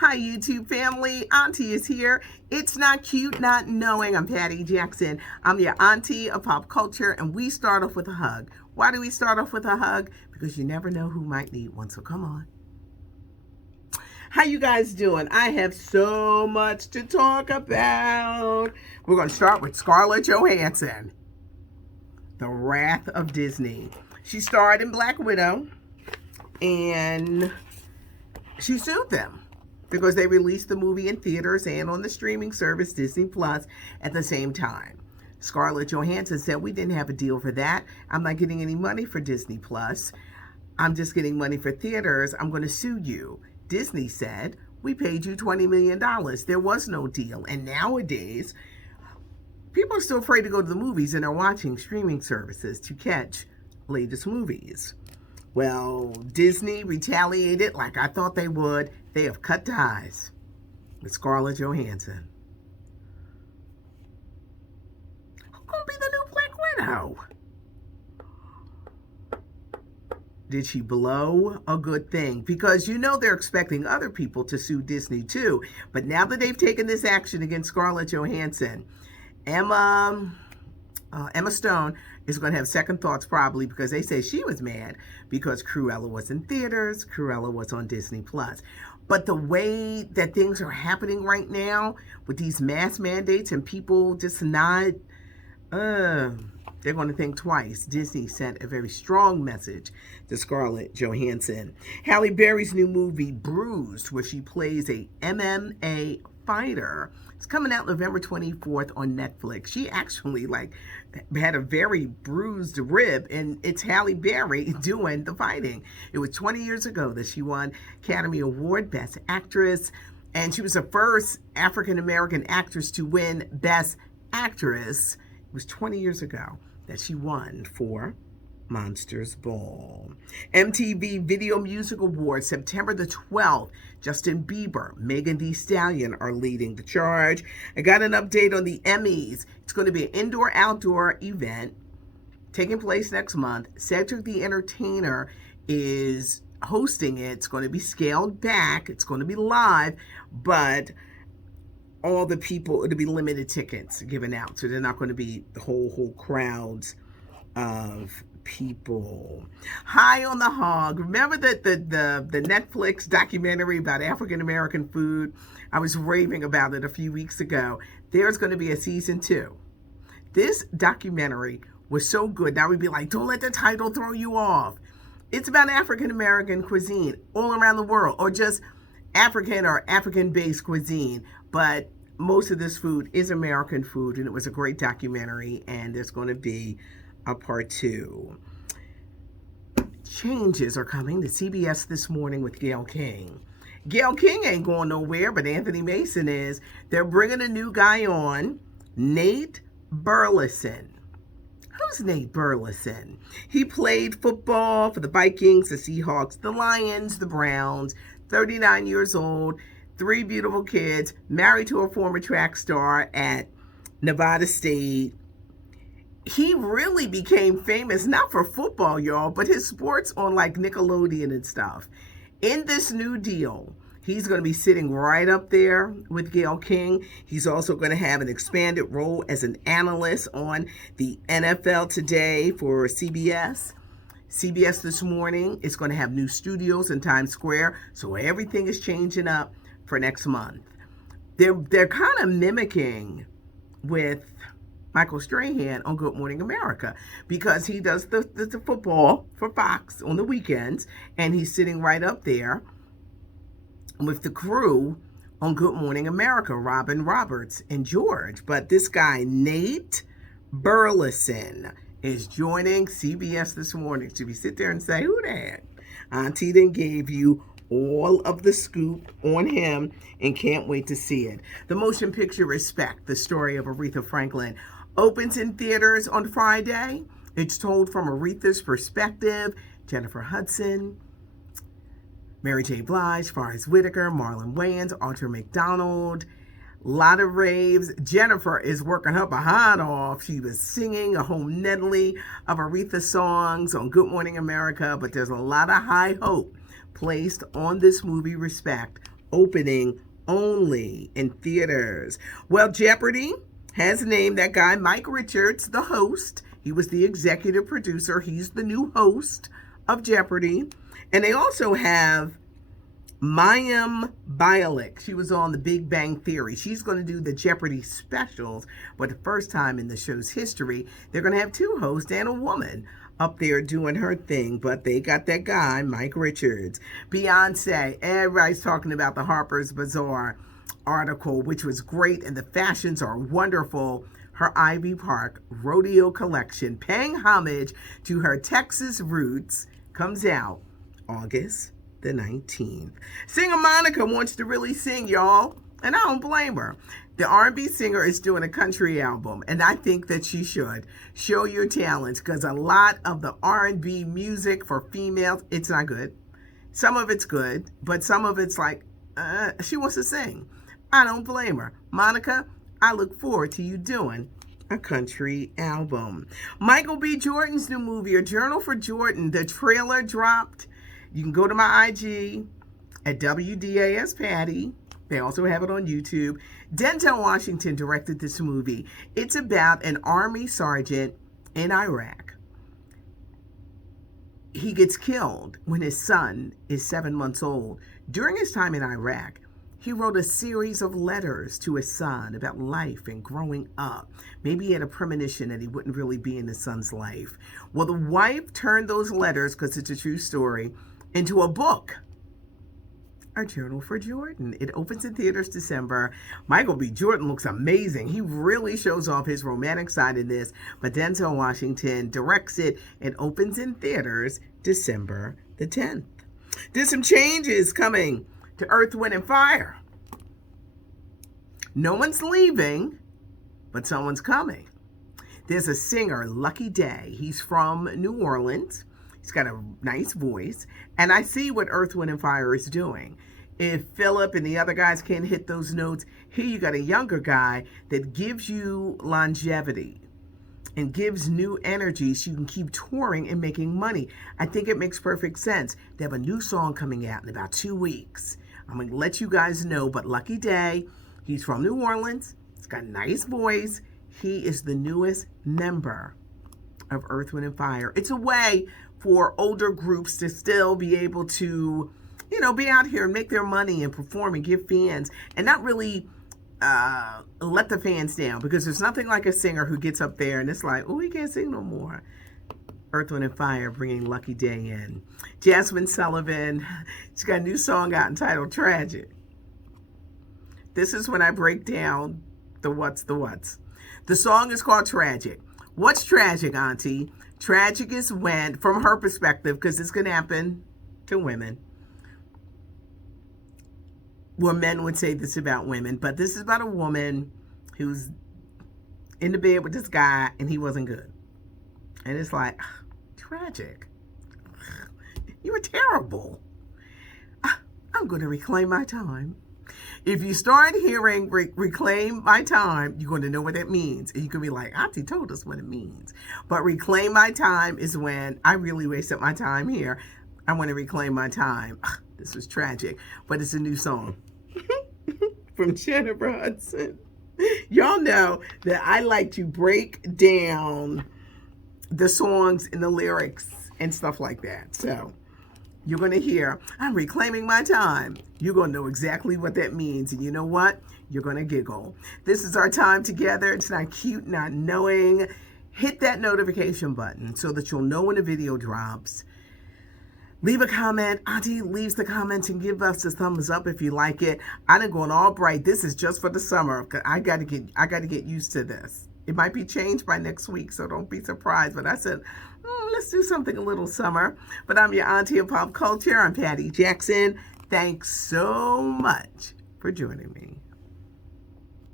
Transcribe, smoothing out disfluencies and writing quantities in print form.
Hi, YouTube family. Auntie is here. It's not cute not knowing. I'm Patty Jackson. I'm your auntie of pop culture, and we start off with a hug. Why do we start off with a hug? Because you never know who might need one, so come on. How you guys doing? I have so much to talk about. We're going to start with Scarlett Johansson, The Wrath of Disney. She starred in Black Widow, and she sued them because they released the movie in theaters and on the streaming service Disney Plus at the same time. Scarlett Johansson said, "We didn't have a deal for that. I'm not getting any money for Disney Plus. I'm just getting money for theaters. I'm going to sue you." Disney said, "We paid you $20 million. There was no deal." And nowadays, people are still afraid to go to the movies and are watching streaming services to catch latest movies. Well, Disney retaliated like I thought they would. They have cut ties with Scarlett Johansson. Who's going to be the new Black Widow? Did she blow a good thing? Because they're expecting other people to sue Disney too. But now that they've taken this action against Scarlett Johansson, Emma Stone is going to have second thoughts probably, because they say she was mad because Cruella was in theaters, Cruella was on Disney Plus. But the way that things are happening right now with these mask mandates and people just not, they're going to think twice. Disney sent a very strong message to Scarlett Johansson. Halle Berry's new movie, Bruised, where she plays a MMA fighter, it's coming out November 24th on Netflix. She actually had a very bruised rib, and it's Halle Berry doing the fighting. It was 20 years ago that she won Academy Award Best Actress, and she was the first African-American actress to win Best Actress. It was 20 years ago that she won for Monsters Ball. MTV Video Music Awards, September the 12th. Justin Bieber, Megan Thee Stallion are leading the charge. I got an update on the Emmys. It's going to be an indoor-outdoor event taking place next month. Cedric the Entertainer is hosting it. It's going to be scaled back. It's going to be live, but all the people, it'll be limited tickets given out, so they're not going to be the whole crowds of people. High on the Hog. Remember that the Netflix documentary about African American food? I was raving about it a few weeks ago. There's going to be a season 2. This documentary was so good. Now we'd be like, don't let the title throw you off. It's about African American cuisine all around the world, or just African or African-based cuisine, but most of this food is American food, and it was a great documentary, and there's going to be a part 2. Changes are coming to CBS This Morning with Gayle King. Gayle King ain't going nowhere, but Anthony Mason is. They're bringing a new guy on, Nate Burleson. Who's Nate Burleson? He played football for the Vikings, the Seahawks, the Lions, the Browns, 39 years old, 3 beautiful kids, married to a former track star at Nevada State. He really became famous, not for football, y'all, but his sports on Nickelodeon and stuff. In this new deal, he's going to be sitting right up there with Gayle King. He's also going to have an expanded role as an analyst on the NFL Today for CBS. CBS This Morning is going to have new studios in Times Square, so everything is changing up for next month. They're kind of mimicking with Michael Strahan on Good Morning America, because he does the football for Fox on the weekends, and he's sitting right up there with the crew on Good Morning America, Robin Roberts and George. But this guy, Nate Burleson, is joining CBS This Morning. Should we sit there and say, who that? Auntie then gave you all of the scoop on him and can't wait to see it. The motion picture Respect, the story of Aretha Franklin, opens in theaters on Friday. It's told from Aretha's perspective. Jennifer Hudson, Mary J. Blige, Forest Whitaker, Marlon Wayans, Audra McDonald. A lot of raves. Jennifer is working her behind off. She was singing a whole medley of Aretha songs on Good Morning America, but there's a lot of high hope placed on this movie Respect opening only in theaters. Well, Jeopardy has named that guy Mike Richards the host. He was the executive producer. He's the new host of Jeopardy. And they also have Mayim Bialik. She was on The Big Bang Theory. She's going to do the Jeopardy specials, but the first time in the show's history, they're going to have two hosts and a woman up there doing her thing, but they got that guy, Mike Richards. Beyonce, everybody's talking about the Harper's Bazaar article, which was great, and the fashions are wonderful. Her Ivy Park rodeo collection, paying homage to her Texas roots, comes out August the 19th. Singer Monica wants to really sing, y'all, and I don't blame her. The R&B singer is doing a country album, and I think that she should. Show your talents, because a lot of the R&B music for females, it's not good. Some of it's good, but some of it's like, she wants to sing. I don't blame her. Monica, I look forward to you doing a country album. Michael B. Jordan's new movie, A Journal for Jordan, the trailer dropped. You can go to my IG at WDAS Patty. They also have it on YouTube. Denzel Washington directed this movie. It's about an army sergeant in Iraq. He gets killed when his son is 7 months old. During his time in Iraq, he wrote a series of letters to his son about life and growing up. Maybe he had a premonition that he wouldn't really be in his son's life. Well, the wife turned those letters, because it's a true story, into a book, A Journal for Jordan. It opens in theaters December. Michael B. Jordan looks amazing. He really shows off his romantic side in this, but Denzel Washington directs it. It opens in theaters December the 10th. There's some changes coming to Earth, Wind, and Fire. No one's leaving, but someone's coming. There's a singer, Lucky Day. He's from New Orleans. He's got a nice voice. And I see what Earth, Wind, and Fire is doing. If Philip and the other guys can't hit those notes, here you got a younger guy that gives you longevity and gives new energy so you can keep touring and making money. I think it makes perfect sense. They have a new song coming out in about 2 weeks. I'm going to let you guys know, but Lucky Day, he's from New Orleans. He's got a nice voice. He is the newest member of Earth, Wind, and Fire. It's a way for older groups to still be able to, be out here and make their money and perform and give fans and not really let the fans down, because there's nothing like a singer who gets up there and it's like, oh, he can't sing no more. Earth, Wind, and Fire bringing Lucky Day in. Jasmine Sullivan, she's got a new song out entitled Tragic. This is when I break down the what's. The song is called Tragic. What's tragic, Auntie? Tragic is when, from her perspective, because this can happen to women, well, men would say this about women, but this is about a woman who's in the bed with this guy and he wasn't good. And it's like, tragic. You were terrible. I'm going to reclaim my time. If you start hearing reclaim my time, you're going to know what that means. And you can be like, Auntie told us what it means. But reclaim my time is when I really wasted my time here. I want to reclaim my time. This was tragic, but it's a new song from Jennifer Hudson. Y'all know that I like to break down the songs and the lyrics and stuff like that. So you're going to hear, I'm reclaiming my time. You're going to know exactly what that means. And you know what? You're going to giggle. This is our time together. It's not cute, not knowing. Hit that notification button so that you'll know when the video drops. Leave a comment. Auntie leaves the comments and give us a thumbs up if you like it. I done going all bright. This is just for the summer. I got to get used to this. It might be changed by next week, so don't be surprised. But I said, let's do something a little summer. But I'm your auntie of pop culture. I'm Patty Jackson. Thanks so much for joining me.